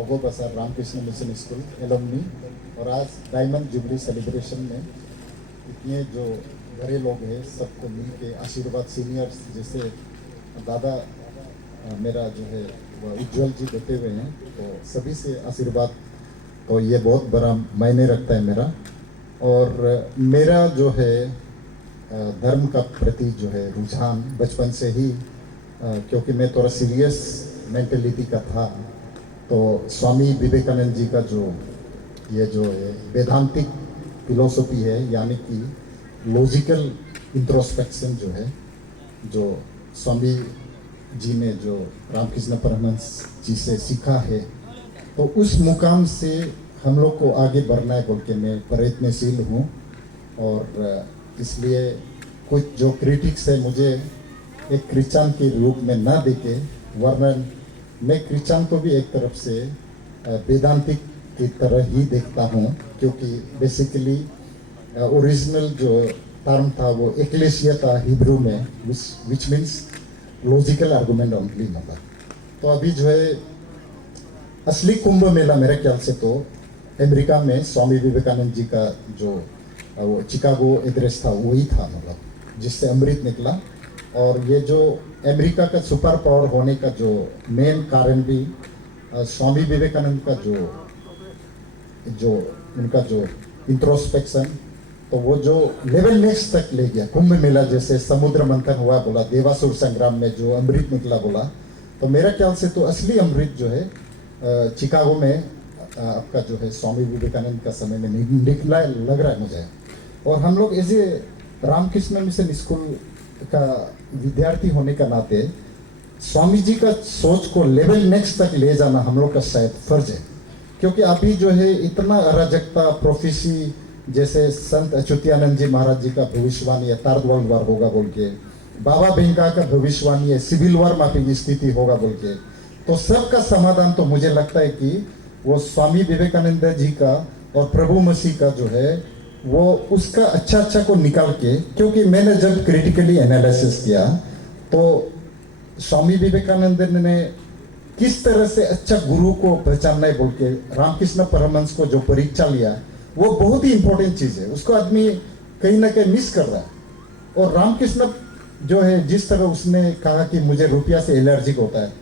तोगो बसार Ramakrishna mission school alumni. और आज डायमंड जुबली सेलिब्रेशन में इतने जो बड़े लोग हैं सबको मिल के आशीर्वाद सीनियर्स जैसे दादा मेरा जो है वह उज्जवल जी देते हुए हैं, तो सभी से आशीर्वाद तो ये बहुत बड़ा मायने रखता है मेरा। और मेरा जो है धर्म का प्रति जो है रुझान बचपन से ही, क्योंकि मैं थोड़ा सीरियस मेंटेलिटी का था, तो स्वामी विवेकानंद जी का जो ये जो है वेदांतिक फिलोसफी है, यानी कि लॉजिकल इंट्रोस्पेक्शन जो है, जो स्वामी जी ने जो रामकृष्ण परमहंस जी से सीखा है, तो उस मुकाम से हम लोग को आगे बढ़ना है बोल के मैं प्रयत्नशील हूँ। और इसलिए कुछ जो क्रिटिक्स है मुझे एक क्रिश्चियन के रूप में ना देखे, वरना मैं क्रिश्चियन को भी एक तरफ से वेदांतिक की तरह ही देखता हूँ, क्योंकि बेसिकली ओरिजिनल जो टर्म था वो एक्लेसिया था हिब्रू में, which means logical argument only. मतलब तो अभी जो है असली कुंभ मेला मेरे ख्याल से तो अमेरिका में स्वामी विवेकानंद जी का जो वो चिकागो एड्रेस था वही था, मतलब जिससे अमृत निकला। और ये जो अमेरिका का सुपर पावर होने का जो मेन कारण भी स्वामी विवेकानंद का जो उनका जो इंट्रोस्पेक्शन, तो वो जो लेवल नेक्स्ट तक ले गया। कुंभ मेला जैसे समुद्र मंथन हुआ बोला, देवासुर संग्राम में जो अमृत निकला बोला, तो मेरा ख्याल से तो असली अमृत जो है चिकागो में आपका जो है स्वामी विवेकानंद का समय में निकला लग रहा है मुझे। और हम लोग ऐसे रामकृष्ण मिशन स्कूल का विद्यार्थी होने का नाते स्वामी जी का सोच को लेवल नेक्स्ट तक ले जाना हम लोग का शायद फर्ज है, क्योंकि अभी जो है इतना अराजकता प्रोफेसी, जैसे संत अच्युतानंद जी महाराज जी का भविष्यवाणी है थर्ड वर्ल्ड वार होगा बोल के, बाबा बेंका का भविष्यवाणी है सिविल वार माफी स्थिति होगा बोल के, तो सबका समाधान तो मुझे लगता है कि वो स्वामी विवेकानंद जी का और प्रभु मसीह का जो है वो उसका अच्छा को निकाल के, क्योंकि मैंने जब क्रिटिकली एनालिसिस किया तो स्वामी विवेकानंद ने किस तरह से अच्छा गुरु को पहचानना है बोल के रामकृष्ण परमहंस को जो परीक्षा लिया वो बहुत ही इंपॉर्टेंट चीज है, उसको आदमी कहीं ना कहीं मिस कर रहा है। और रामकृष्ण जो है जिस तरह उसने कहा कि मुझे रुपया से एलर्जिक होता है,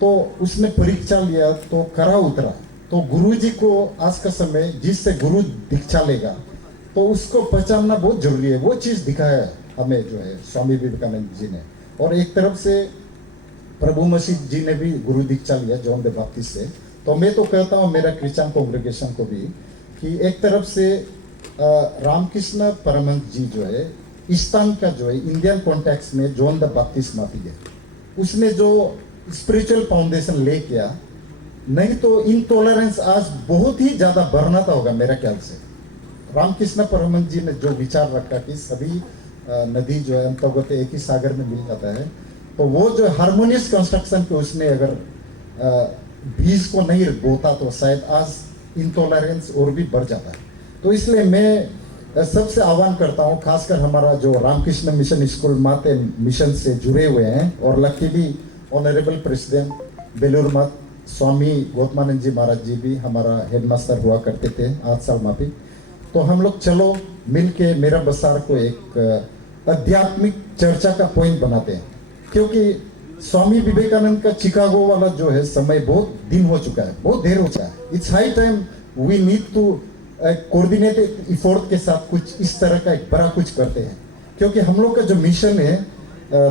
तो उसने परीक्षा लिया तो करा उतरा। तो गुरु जी को आज का समय जिससे गुरु दीक्षा लेगा तो उसको पहचानना बहुत जरूरी है, वो चीज दिखाया हमें जो है स्वामी विवेकानंद जी ने। और एक तरफ से प्रभु मसीह जी ने भी गुरु दीक्षा लिया जॉन द बैप्टिस्ट से। तो मैं तो कहता हूँ मेरा क्रिश्चियन कांग्रेगेशन को भी कि एक तरफ से रामकृष्ण परमहंस जी जो है ईस्टर्न का जो है इंडियन कॉन्टेक्स्ट में जॉन द बैप्टिस्ट माफी है, उसने जो स्पिरिचुअल फाउंडेशन ले किया, नहीं तो इनटॉलरेंस आज बहुत ही ज्यादा बढ़ना था होगा मेरा ख्याल से। रामकृष्ण परमहंस जी ने जो विचार रखा कि सभी नदी जो है अंतर्गत एक ही सागर में मिल जाता है, तो वो जो हार्मोनियस कंस्ट्रक्शन पे उसने अगर बीज को नहीं बोता तो शायद आज इनटॉलरेंस और भी बढ़ जाता है। तो इसलिए मैं सबसे आह्वान करता हूँ, खासकर हमारा जो रामकृष्ण मिशन स्कूल माते मिशन से जुड़े हुए हैं, और luckily honourable president Belur Math स्वामी गौतमानंद जी महाराज जी भी हमारा हेडमास्टर हुआ करते थे 8 साल माफी। तो हम लोग चलो मिल के मेरा बसार को एक आध्यात्मिक चर्चा का पॉइंट बनाते हैं, क्योंकि स्वामी विवेकानंद का चिकागो वाला जो है समय बहुत दिन हो चुका है, बहुत देर हो चुका है। It's high time we need to coordinated effort के साथ कुछ इस तरह का एक बड़ा कुछ करते हैं, क्योंकि हम लोग का जो मिशन है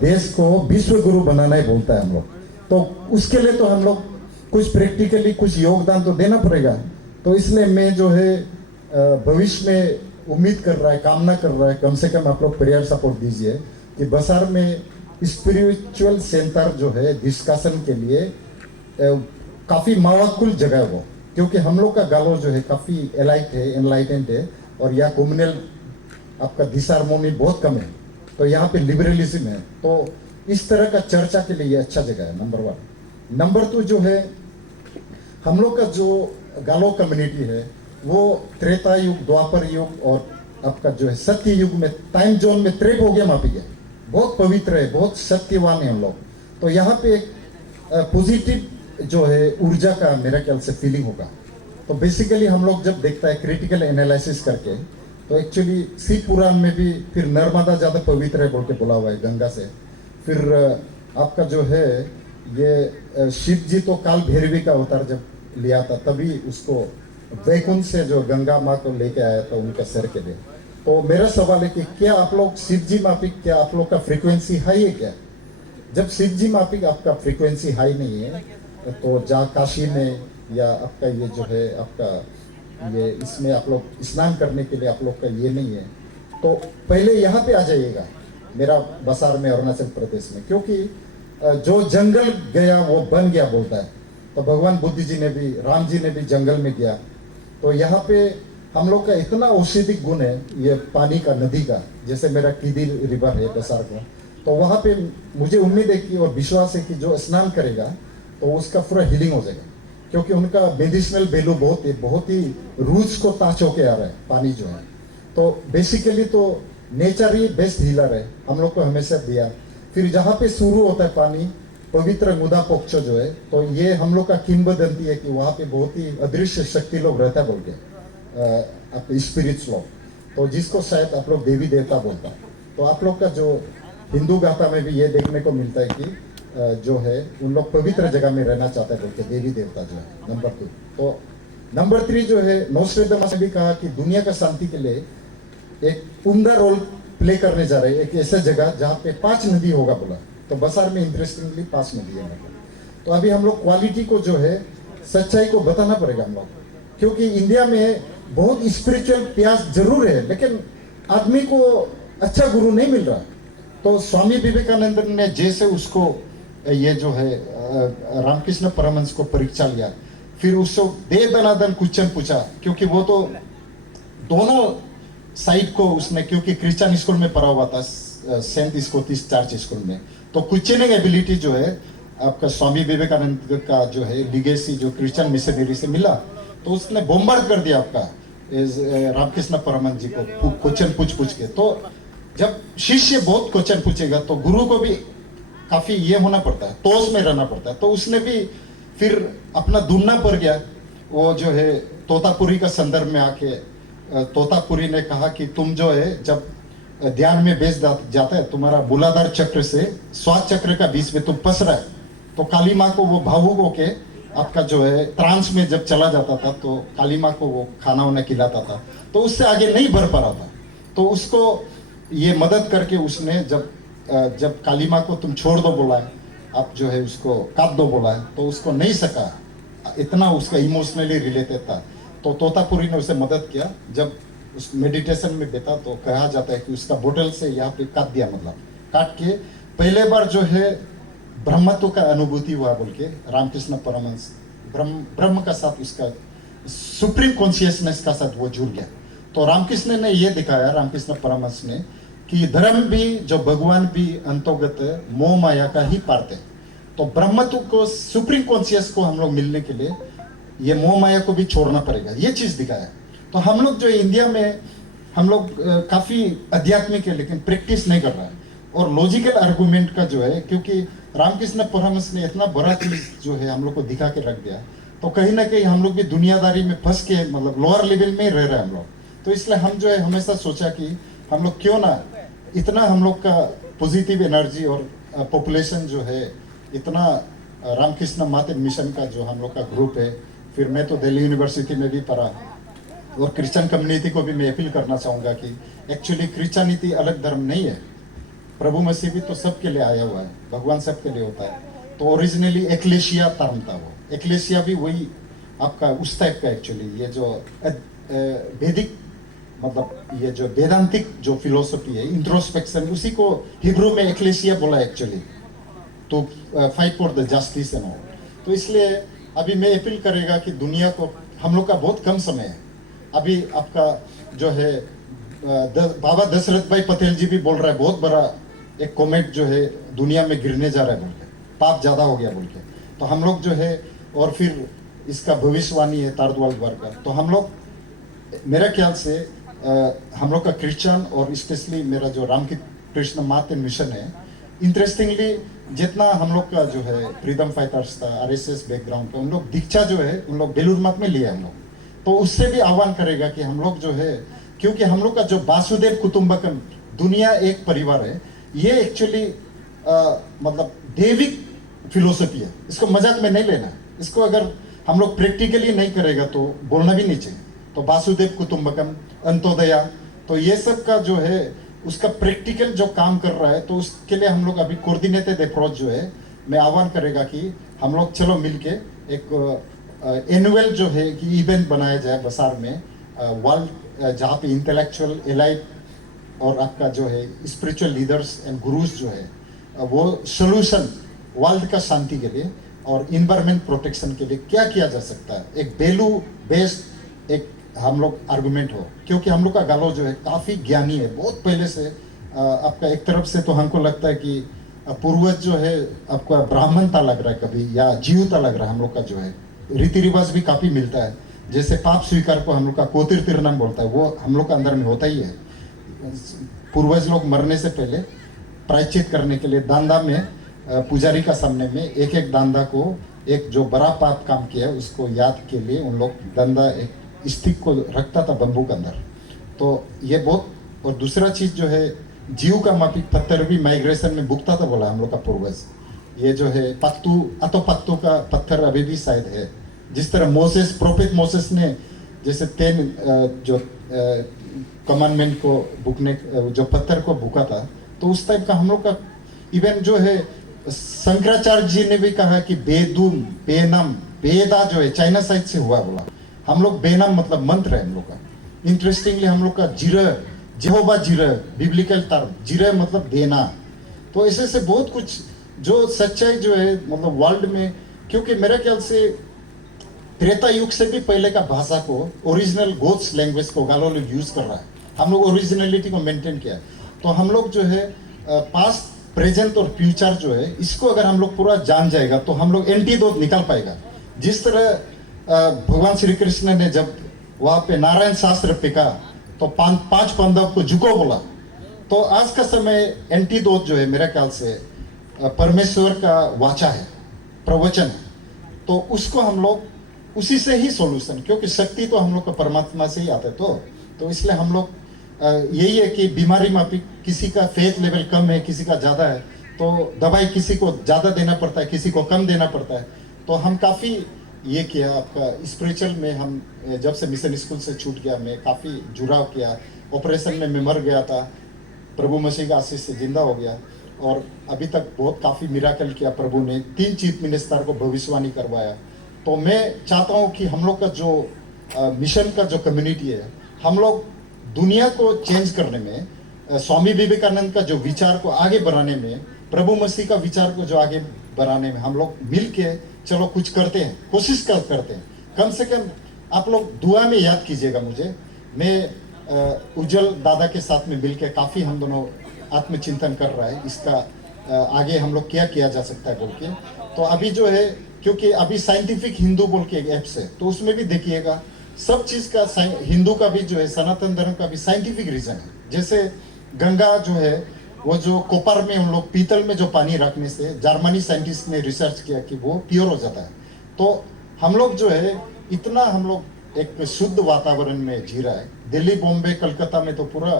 देश को विश्व गुरु बनाना ही बोलता है हम लोग। तो उसके लिए तो हम लोग कुछ प्रैक्टिकली कुछ योगदान तो देना पड़ेगा। तो इसलिए मैं जो है भविष्य में उम्मीद कर रहा है, कामना कर रहा है, कम से कम आप लोग प्रेयर सपोर्ट दीजिए कि बसार में स्पिरिचुअल सेंटर जो है डिस्कशन के लिए काफ़ी मावाकुल जगह हो, क्योंकि हम लोग का गालो जो है काफ़ी एलाइट है, एनलाइटेंड है, और यहाँ कम्युनल आपका डिसहार्मोनी बहुत कम है, तो यहाँ पे लिबरलिज्म है। तो इस तरह का चर्चा के लिए ये अच्छा जगह है, नंबर 1। नंबर 2 जो है हम लोग का जो गालो कम्युनिटी है वो त्रेता युग, द्वापर युग और आपका जो है सत्य युग में टाइम जोन में ट्रेप हो गया मापी गया, बहुत पवित्र है, बहुत सत्यवान है हम लोग। तो यहाँ पे एक पॉजिटिव जो है ऊर्जा का मेरा ख्याल से फीलिंग होगा। तो बेसिकली हम लोग जब देखता है क्रिटिकल एनालिसिस करके, तो एक्चुअली शिव पुराण में भी फिर नर्मदा ज़्यादा पवित्र है बोल के बोला हुआ है गंगा से। फिर आपका जो है ये शिव जी तो काल भैरवी का अवतार जब लिया था तभी उसको वैकुंठ से जो गंगा माँ को लेके आया था उनका सर के लिए। तो मेरा सवाल है कि क्या आप लोग शिव जी मापिक, क्या आप लोग का फ्रीक्वेंसी हाई है क्या? जब शिव जी मापिक आपका फ्रीक्वेंसी हाई नहीं है तो जहाँ काशी में या आपका ये जो है आपका ये इसमें आप लोग स्नान करने के लिए आप लोग का ये नहीं है, तो पहले यहाँ पे आ जाइएगा मेरा बसार में अरुणाचल प्रदेश में, क्योंकि जो जंगल गया वो बन गया बोलता है। तो भगवान बुद्ध जी ने भी, राम जी ने भी जंगल में गया। तो यहाँ पे हम लोग का इतना औषधिक गुण है ये पानी का, नदी का, जैसे मेरा कीदी रिवर है बसार का। तो वहाँ पे मुझे उम्मीद है कि और विश्वास है कि जो स्नान करेगा तो उसका पूरा हीलिंग हो जाएगा, क्योंकि उनका मेडिसिनल वैल्यू बहुत ही रूट्स को टच होके आ रहा है पानी जो है। तो बेसिकली तो नेचर ही बेस्ट हीलर है, हम लोग को हमेशा दिया। फिर जहाँ पे शुरू होता है पानी, पवित्र मुदा पोक्ष जो है, तो ये हम लोग का किंवदंती है कि वहाँ पे बहुत ही अदृश्य शक्ति लोग रहता बोल के, स्पिरिट्स लोग, तो जिसको शायद आप लोग देवी देवता बोलता। तो आप लोग का जो हिंदू गाथा में भी ये देखने को मिलता है कि जो है उन लोग पवित्र जगह में रहना चाहते हैं बोल के, देवी देवता जो है, नंबर 2। तो नंबर 3 जो है नोस्ट्रेडमस ने भी कहा कि दुनिया का शांति के लिए एक उम्दा रोल प्ले करने जा रहे हैं एक ऐसा जगह जहाँ पे 5 नदी होगा बोला। तो बसार में इंटरेस्टिंगली 5 नदी है मतलब। तो अभी हम लोग क्वालिटी को जो है, सच्चाई को बताना पड़ेगा हम लोग, क्योंकि इंडिया में बहुत स्पिरिचुअल प्यास जरूर है लेकिन आदमी को अच्छा गुरु नहीं मिल रहा। तो स्वामी विवेकानंद ने जैसे उसको ये जो है रामकृष्ण परमहंस को परीक्षा लिया, फिर उसको दे दनादन क्वेश्चन पूछा, क्योंकि वो तो दोनों साइड को उसने, क्योंकि क्रिश्चियन स्कूल में पढ़ा हुआ था, सेंट स्कॉटिश चर्च स्कूल में। तो क्वेश्चनिंग एबिलिटी जो है आपका स्वामी विवेकानंद का जो है लिगेसी जो क्रिश्चियन मिशनरी से मिला, तो उसने बॉम्बार्ड कर दिया आपका रामकृष्ण परमहंस जी को क्वेश्चन पूछ के। तो जब शिष्य बहुत क्वेश्चन पूछेगा तो गुरु को भी काफी ये होना पड़ता है, तोष में रहना पड़ता है। तो उसने भी फिर अपना ढूंढना पड़ गया। वो जो है तोतापुरी का संदर्भ में आके तोतापुरी ने कहा कि तुम जो है जब ध्यान में बेस जाता है, तुम्हारा मूलाधार चक्र से स्वाद चक्र का बीच में तुम फंस रहा है, तो काली माँ को वो भावुक होके आपका जो है ट्रांस में जब चला जाता था तो काली माँ को वो खाना वाना खिलाता था, तो उससे आगे नहीं बढ़ पा रहा था। तो उसको ये मदद करके उसने जब काली माँ को तुम छोड़ दो बोला है, आप जो है उसको काट दो बोला है, तो उसको नहीं सका, इतना उसका इमोशनली रिलेटेड था। तो तोतापुरी ने उसे मदद किया। जब उस मेडिटेशन में बैठा तो कहा जाता है कि उसका बोतल से यहाँ पे काट दिया, मतलब काट के पहले बार जो है ब्रह्मत्व का अनुभूति हुआ बोल के रामकृष्ण परमहंस ब्रह्म का साथ, उसका सुप्रीम कॉन्शियसनेस का साथ वो जुड़ गया। तो रामकृष्ण ने ये दिखाया, रामकृष्ण परमहंस ने, कि धर्म भी जो भगवान भी अंतर्गत मोह माया का ही पार्ट है। तो ब्रह्मत्व को, सुप्रीम कॉन्शियस को हम लोग मिलने के लिए ये मोह माया को भी छोड़ना पड़ेगा, ये चीज दिखाया। तो हम लोग जो इंडिया में हम लोग काफी आध्यात्मिक है लेकिन प्रैक्टिस नहीं कर रहा है, और लॉजिकल आर्गुमेंट का जो है, क्योंकि रामकृष्ण परमहंस ने इतना बड़ा चीज जो है हम लोग को दिखा के रख दिया, तो कहीं ना कहीं हम लोग भी दुनियादारी में फंस के मतलब लोअर लेवल में ही रह रहे हैं हम लोग। तो इसलिए हम जो है हमेशा सोचा कि हम लोग क्यों ना इतना हम लोग का पॉजिटिव एनर्जी और पॉपुलेशन जो है इतना, रामकृष्ण मात मिशन का जो हम लोग का ग्रुप है, फिर मैं तो दिल्ली यूनिवर्सिटी में भी पढ़ा, और क्रिश्चियन कम्युनिटी को भी मैं अपील करना चाहूँगा कि एक्चुअली क्रिश्चियनिटी अलग धर्म नहीं है, प्रभु मसीह भी तो सबके लिए आया हुआ है, भगवान सबके लिए होता है। तो ओरिजिनली एक्लेशिया टर्म था, वो एक्लेशिया भी वही आपका उस टाइप का एक्चुअली, ये जो वैदिक मतलब ये जो वेदांतिक जो फिलोसफी है, इंट्रोस्पेक्शन, उसी को हिब्रू में एक्लेशिया बोला एक्चुअली, तो fight for the justice and all. तो इसलिए अभी मैं अपील करेगा कि दुनिया को, हम लोग का बहुत कम समय है अभी, आपका जो है बाबा दशरथ भाई पटेल जी भी बोल रहा है बहुत बड़ा एक कॉमेट जो है दुनिया में गिरने जा रहा है बोल के, पाप ज्यादा हो गया बोल के। तो हम लोग जो है, और फिर इसका भविष्यवाणी है थर्ड वर्ल्ड वॉर का, तो हम लोग, मेरा ख्याल से हम लोग का क्रिश्चियन और स्पेशली मेरा जो रामकृष्ण मात मिशन है, इंटरेस्टिंगली जितना हम लोग का जो है फ्रीडम फाइटर्स था, आरएसएस बैकग्राउंड का, उन लोग दीक्षा जो है उन लोग बेलूर मठ में लिए हम लोग। तो उससे भी आह्वान करेगा कि हम लोग जो है, क्योंकि हम लोग का जो वासुदेव कुटुंबकम, दुनिया एक परिवार है, ये एक्चुअली मतलब देविक फिलोसफी है। इसको मजाक में नहीं लेना। इसको अगर हम लोग प्रैक्टिकली नहीं करेगा तो बोलना भी नहीं चाहिए। तो वासुदेव कुटुंबकम, अंत्योदया, तो ये सब का जो है उसका प्रैक्टिकल जो काम कर रहा है, तो उसके लिए हम लोग अभी कोऑर्डिनेटेड अप्रोच जो है, मैं आह्वान करेगा कि हम लोग चलो मिलके एक एनुअल जो है कि इवेंट बनाया जाए बसार में, वर्ल्ड जहाँ पे इंटेलेक्चुअल एलाइट और आपका जो है स्पिरिचुअल लीडर्स एंड गुरुज जो है वो सोल्यूशन वर्ल्ड का शांति के लिए और इन्वायरमेंट प्रोटेक्शन के लिए क्या किया जा सकता है, एक वैल्यू बेस्ड एक हम लोग आर्गुमेंट हो। क्योंकि हम लोग का गालो जो है काफ़ी ज्ञानी है, बहुत पहले से आपका एक तरफ से तो हमको लगता है कि पूर्वज जो है आपका ब्राह्मणता लग रहा है कभी, या जीवता लग रहा है। हम लोग का जो है रीति रिवाज भी काफ़ी मिलता है। जैसे पाप स्वीकार को हम लोग का कोतिर तिरनाम बोलता है, वो हम लोग का अंदर में होता ही है। पूर्वज लोग मरने से पहले प्रायश्चित करने के लिए दांदा में पुजारी का सामने में एक एक दांदा को, एक जो बड़ा पाप काम किया है उसको याद के लिए उन लोग दांदा एक स्टिक को रखता था बंबू के अंदर। तो ये बहुत, और दूसरा चीज जो है जीव का मापिक पत्थर भी माइग्रेशन में बुकता था बोला हम लोग का पूर्वज। ये जो है पत्तू अतो पत्तू का पत्थर अभी भी शायद है। जिस तरह मोसेस, प्रोफेट मोसेस ने जैसे 10 जो कमांडमेंट को बुकने, जो पत्थर को बुका था, तो उस टाइप का हम लोग का इवन जो है शंकराचार्य जी ने भी कहा कि बेदुम बेनम बेदा जो है चाइना साइड से हुआ बोला। हम लोग बेनम मतलब मंत्र है हम लोग का। इंटरेस्टिंगली हम लोग का जिरह, जेहोवा जिरह, बिब्लिकल टर्म, जिरह मतलब देना। तो ऐसे से बहुत कुछ जो सच्चाई जो है मतलब वर्ल्ड में, क्योंकि मेरे ख्याल से त्रेता युग से भी पहले का भाषा को, ओरिजिनल गोत्स लैंग्वेज को गालो लोग यूज कर रहा है। हम लोग ओरिजिनलिटी को मेंटेन किया। तो हम लोग जो है पास्ट, प्रेजेंट और फ्यूचर जो है, इसको अगर हम लोग पूरा जान जाएगा तो हम लोग एंटीडोट निकाल पाएगा। जिस तरह भगवान श्री कृष्ण ने जब वहाँ पे नारायण शास्त्र पिका तो 5 पांडव को झुको बोला। तो आज का समय एंटीडोट जो है मेरे ख्याल से परमेश्वर का वाचा है, प्रवचन है। तो उसको हम लोग उसी से ही सॉल्यूशन, क्योंकि शक्ति तो हम लोग का परमात्मा से ही आता है। तो इसलिए हम लोग यही है कि बीमारी मापी, किसी का फेथ लेवल कम है, किसी का ज़्यादा है, तो दवाई किसी को ज़्यादा देना पड़ता है, किसी को कम देना पड़ता है। तो हम काफ़ी ये किया आपका स्पिरिचुअल में, हम जब से मिशन स्कूल से छूट गया मैं काफ़ी जुड़ाव किया। ऑपरेशन में मैं मर गया था, प्रभु मसीह का आशीष से जिंदा हो गया। और अभी तक बहुत काफ़ी मिराकल किया प्रभु ने। 3 चीफ मिनिस्टर को भविष्यवाणी करवाया। तो मैं चाहता हूँ कि हम लोग का जो मिशन का जो कम्युनिटी है, हम लोग दुनिया को चेंज करने में, स्वामी विवेकानंद का जो विचार को आगे बढ़ाने में, प्रभु मसीह का विचार को जो आगे बढ़ाने में हम लोग मिल के चलो कुछ करते हैं, कोशिश करते हैं। कम से कम आप लोग दुआ में याद कीजिएगा मुझे। मैं उज्जवल दादा के साथ में मिल के काफ़ी हम दोनों आत्मचिंतन कर रहा है इसका आगे हम लोग क्या किया जा सकता है बोल के। तो अभी जो है, क्योंकि अभी साइंटिफिक हिंदू बोल के एक ऐप्स है, तो उसमें भी देखिएगा सब चीज़ का, हिंदू का भी जो है, सनातन धर्म का भी साइंटिफिक रीजन है। जैसे गंगा जो है वो जो कॉपर में हम लोग पीतल में जो पानी रखने से जर्मनी साइंटिस्ट ने रिसर्च किया कि वो प्योर हो जाता है। तो हम लोग जो है इतना हम लोग एक शुद्ध वातावरण में जी रहा है। दिल्ली, बॉम्बे, कलकत्ता में तो पूरा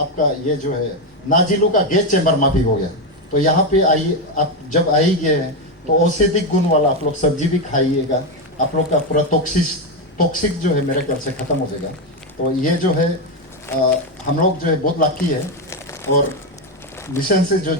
आपका ये जो है नाजिलो का गैस चैम्बर माफी हो गया। तो यहाँ पे आइए, आप जब आई गए हैं तो औषधिक गुण वाला आप लोग सब्जी भी खाइएगा। आप लोग का पूरा टॉक्सिक जो है मेरे ख्याल से खत्म हो जाएगा। तो ये जो है हम लोग जो है बहुत लाकी है। और मिशन से जो